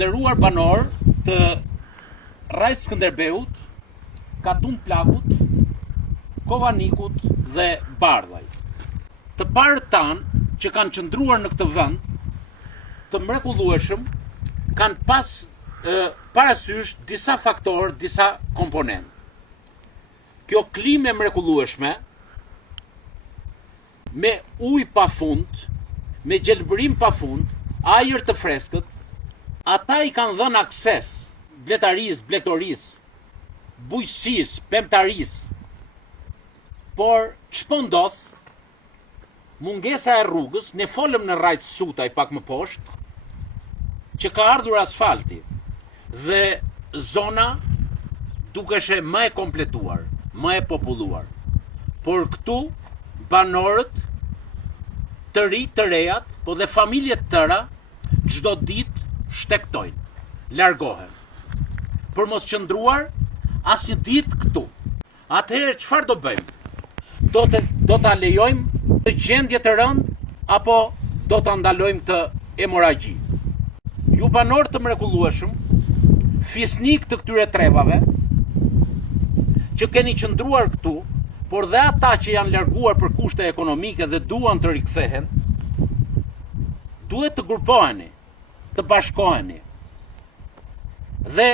nderuar banor të Rajs Skënderbeut, Katun Plakut, Kovanikut dhe Bardhaj. Të parët tanë që kanë qëndruar në këtë vend të mrekullueshëm kanë pas parasysh disa faktorë, disa komponentë. Kjo klimë e mrekullueshme me ujë pafund, me gjelbërim pafund, ajër të freskët, ata i kanë dhënë akses bletarisë, blektorisë, bujqësisë, pemtarisë. Por ç'po ndodh? Mungesa e rrugës, ne folëm në Rajt Sutaj pak më poshtë, që ka ardhur asfalti dhe zona dukeshe më e kompletuar, më e populluar. Por këtu banorët të ri, të rejat, po dhe familjet tëra çdo ditë shtektojnë, largohen. Për mos qëndruar asnjë ditë këtu. Atëherë çfarë do bëjmë? Do ta lejojmë të gjendje të rëndë apo do ta ndalojmë të hemoragji? Ju banor të mrekullueshëm, fisnik të këtyre trevave, që keni qëndruar këtu, por dhe ata që janë larguar për kushte ekonomike dhe duan të rikthehen, duhet të grupoheni, të bashkoheni dhe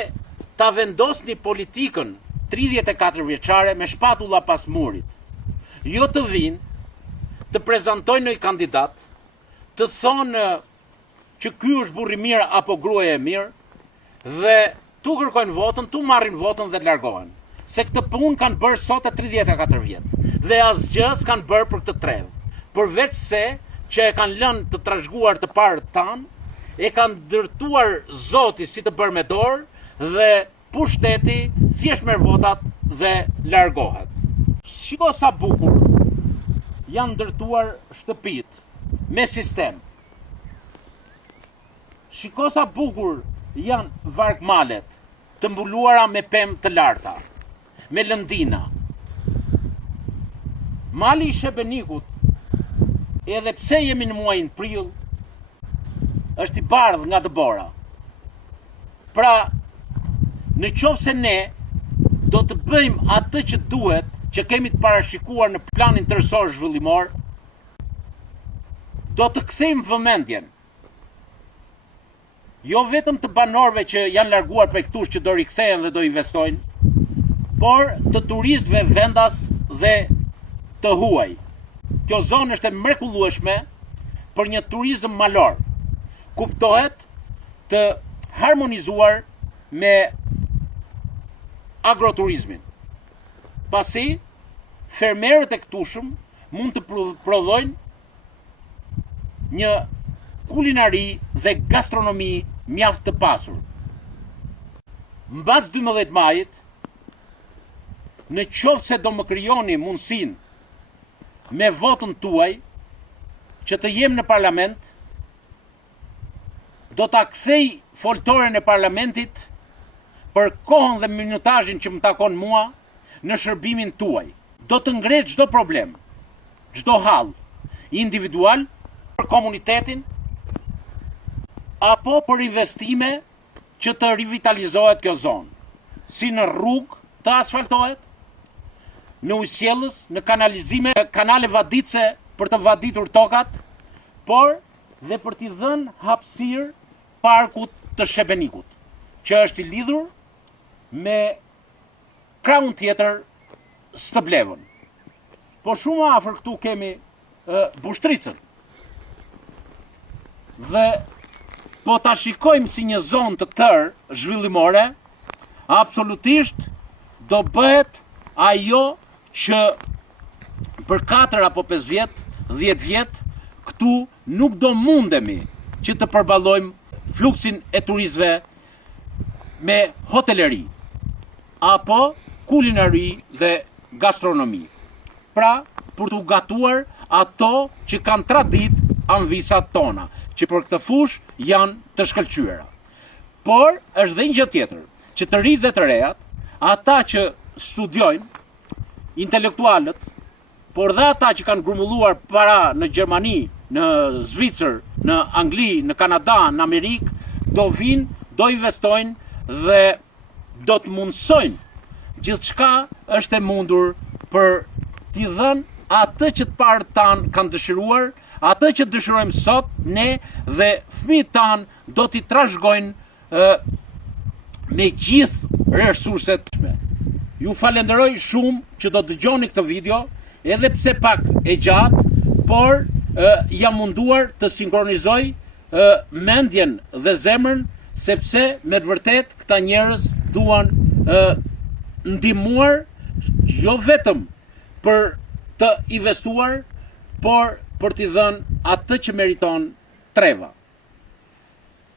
ta vendosni politikën 34 vjeçare me shpatulla pas murit. Jo të vinë, të prezantojnë një kandidat, të thonë që ky është burri mirë apo gruaja e mirë, dhe tu kërkojnë votën, tu marrin votën dhe largohen. Se këtë punë kanë bërë sot e 34 vjetë, dhe asgjë s'kanë bërë për këtë trevë. Përveç se që e kanë lënë të trashëguar të parët tanë, e kanë dërtuar Zoti si të bërë me dorë, dhe pushteti thjesht merr votat dhe largohet. Shiko sa bukur janë ndërtuar shtëpitë me sistem. Shiko sa bukur janë varkmalet të mbuluara me pemë të larta, me lëndina. Mali i Shebenikut, edhe pse jemi në muajin prill, është i bardhë nga dëbora. Pra, në qoftë se ne do të bëjmë atë që duhet, që kemi të parashikuar në planin tërësor zhvillimor, do të kthejmë vëmendjen. Jo vetëm të banorëve që janë larguar prej këtu që do rikthehen dhe do investojnë, por të turistëve vendas dhe të huaj. Kjo zonë është e mrekullueshme për një turizëm malor. Kuptohet të harmonizuar me agroturizmin. Pasi, fermerët e këtushëm mund të prodhojnë një kulinari dhe gastronomi mjaft të pasur. Mbas 12 majit, në qoftë se do më krijoni mundësinë me votën tuaj që të jem në parlament, do ta kthej foltoren e parlamentit për kohën dhe minutazhin që më takon mua në shërbimin tuaj. Do të ngrej çdo problem, çdo hall, individual për komunitetin apo për investime që të rivitalizohet kjo zonë, si në rrugë të asfaltohet, në ujësjellës, në kanalizime, kanale vaditse për të vaditur tokat, por dhe për t'i dhënë hapësirë parkut të Shebenikut, që është i lidhur me krahun tjetër Stëblevën. Po shumë afër këtu kemi Bushtricën. Dhe po ta shikojmë si një zonë të tërë zhvillimore, absolutisht do bëhet ajo që për 4 apo 5 vjet, 10 vjet, këtu nuk do mundemi që të përballojmë fluksin e turistëve me hoteleri, apo kulinari dhe gastronomi. Pra, për të gatuar ato që kanë tradit anvisat tona, që për këtë fush janë të shkëlqyera. Por, është dhe një gjë tjetër, që të rinjtë dhe të rejat, ata që studiojnë, intelektualët, por dhe ata që kanë grumulluar para në Gjermani, në Zvicër, në Angli, në Kanada, në Amerikë, do vinë do investojnë dhe do të mundsojnë gjithçka është e mundur për t'i dhënë atë që të parët tanë kanë dëshiruar, atë që dëshirojmë sot ne dhe fëmijët tanë do t'i trashëgojnë me gjithë resurset. Ju falenderoj shumë që do dëgjoni këtë video, edhe pse pak e gjatë, por jam munduar të sinkronizoj mendjen dhe zemrën, sepse me të vërtet këta njerëz duan ndihmuar jo vetëm për të investuar, por për t'i dhënë atë që meriton treva.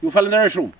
Ju falenderoj shumë.